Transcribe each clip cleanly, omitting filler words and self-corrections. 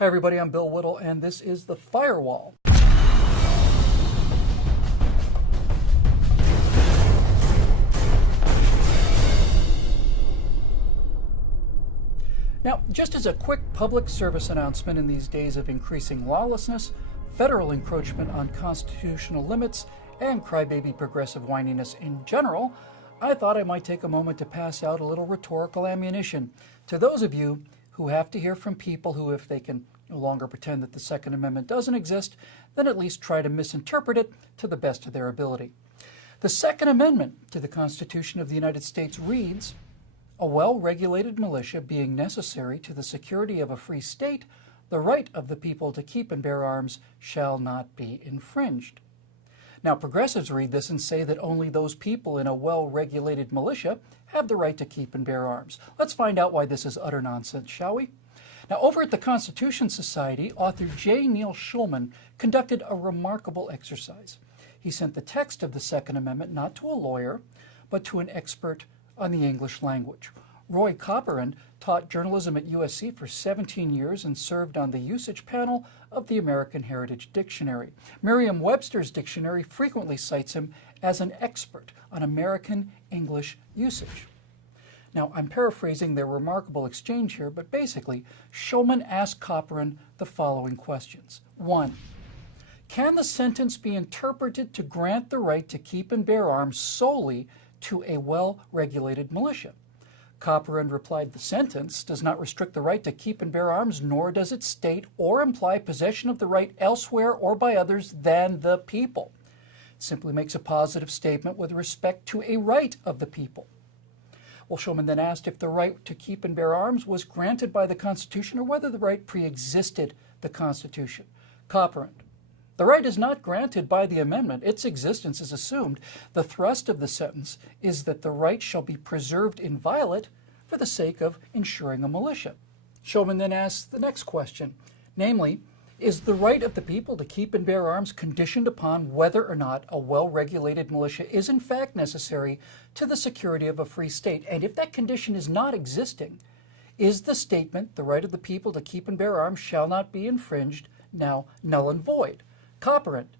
Hi everybody, I'm Bill Whittle and this is The Firewall. Now, just as a quick public service announcement in these days of increasing lawlessness, federal encroachment on constitutional limits, and crybaby progressive whininess in general, I thought I might take a moment to pass out a little rhetorical ammunition to those of you who have to hear from people who, if they can no longer pretend that the Second Amendment doesn't exist, then at least try to misinterpret it to the best of their ability. The Second Amendment to the Constitution of the United States reads, "A well-regulated militia being necessary to the security of a free state, the right of the people to keep and bear arms shall not be infringed." Now, progressives read this and say that only those people in a well-regulated militia have the right to keep and bear arms. Let's find out why this is utter nonsense, shall we? Now, over at the Constitution Society, author J. Neil Schulman conducted a remarkable exercise. He sent the text of the Second Amendment not to a lawyer, but to an expert on the English language. Roy Copperend taught journalism at USC for 17 years and served on the usage panel of the American Heritage Dictionary. Merriam-Webster's dictionary frequently cites him as an expert on American English usage. Now, I'm paraphrasing their remarkable exchange here, but basically, Schulman asked Copperend the following questions. 1. Can the sentence be interpreted to grant the right to keep and bear arms solely to a well-regulated militia? Copperend replied, the sentence does not restrict the right to keep and bear arms, nor does it state or imply possession of the right elsewhere or by others than the people. It simply makes a positive statement with respect to a right of the people. Well, Schulman then asked if the right to keep and bear arms was granted by the Constitution or whether the right pre-existed the Constitution. Copperend: the right is not granted by the amendment. Its existence is assumed. The thrust of the sentence is that the right shall be preserved inviolate for the sake of ensuring a militia. Schulman then asks the next question, namely, is the right of the people to keep and bear arms conditioned upon whether or not a well-regulated militia is in fact necessary to the security of a free state? And if that condition is not existing, is the statement, the right of the people to keep and bear arms shall not be infringed, now null and void? Copperend: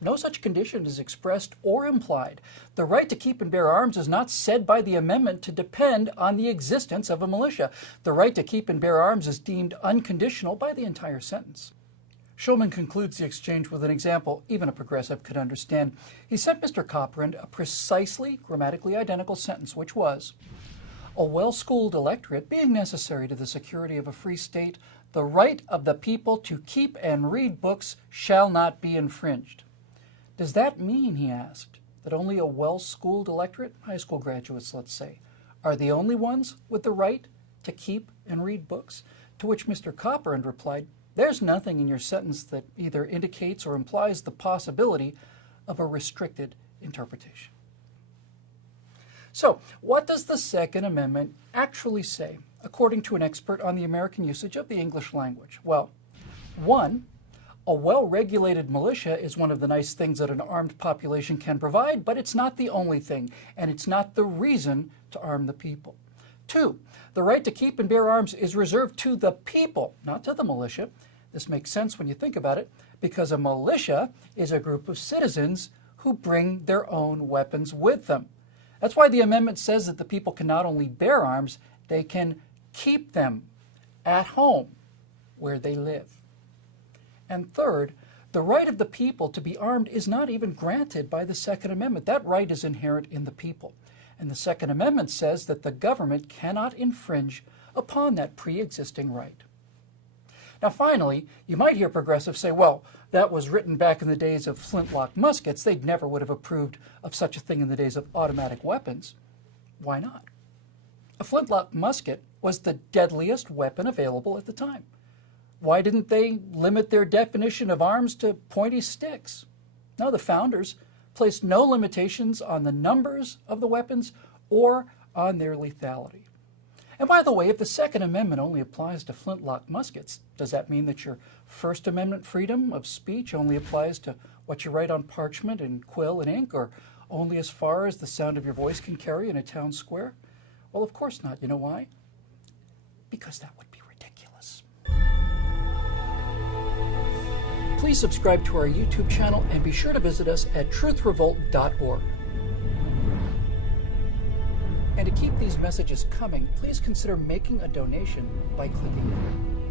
no such condition is expressed or implied. The right to keep and bear arms is not said by the amendment to depend on the existence of a militia. The right to keep and bear arms is deemed unconditional by the entire sentence. Schulman concludes the exchange with an example even a progressive could understand. He sent Mr. Copperend a precisely grammatically identical sentence, which was, "A well-schooled electorate being necessary to the security of a free state, the right of the people to keep and read books shall not be infringed." Does that mean, he asked, that only a well-schooled electorate, high school graduates let's say, are the only ones with the right to keep and read books? To which Mr. Copperend replied, there's nothing in your sentence that either indicates or implies the possibility of a restricted interpretation. So, what does the Second Amendment actually say, according to an expert on the American usage of the English language? Well, 1, a well-regulated militia is one of the nice things that an armed population can provide, but it's not the only thing, and it's not the reason to arm the people. 2, the right to keep and bear arms is reserved to the people, not to the militia. This makes sense when you think about it, because a militia is a group of citizens who bring their own weapons with them. That's why the amendment says that the people can not only bear arms, they can keep them at home where they live. And 3rd, the right of the people to be armed is not even granted by the Second Amendment. That right is inherent in the people. And the Second Amendment says that the government cannot infringe upon that pre-existing right. Now finally, you might hear progressives say, well, that was written back in the days of flintlock muskets. They never would have approved of such a thing in the days of automatic weapons. Why not? A flintlock musket was the deadliest weapon available at the time. Why didn't they limit their definition of arms to pointy sticks? No, the founders placed no limitations on the numbers of the weapons or on their lethality. And by the way, if the Second Amendment only applies to flintlock muskets, does that mean that your First Amendment freedom of speech only applies to what you write on parchment and quill and ink, or only as far as the sound of your voice can carry in a town square? Well, of course not. You know why? Because that would be ridiculous. Please subscribe to our YouTube channel and be sure to visit us at truthrevolt.org. And to keep these messages coming, please consider making a donation by clicking here.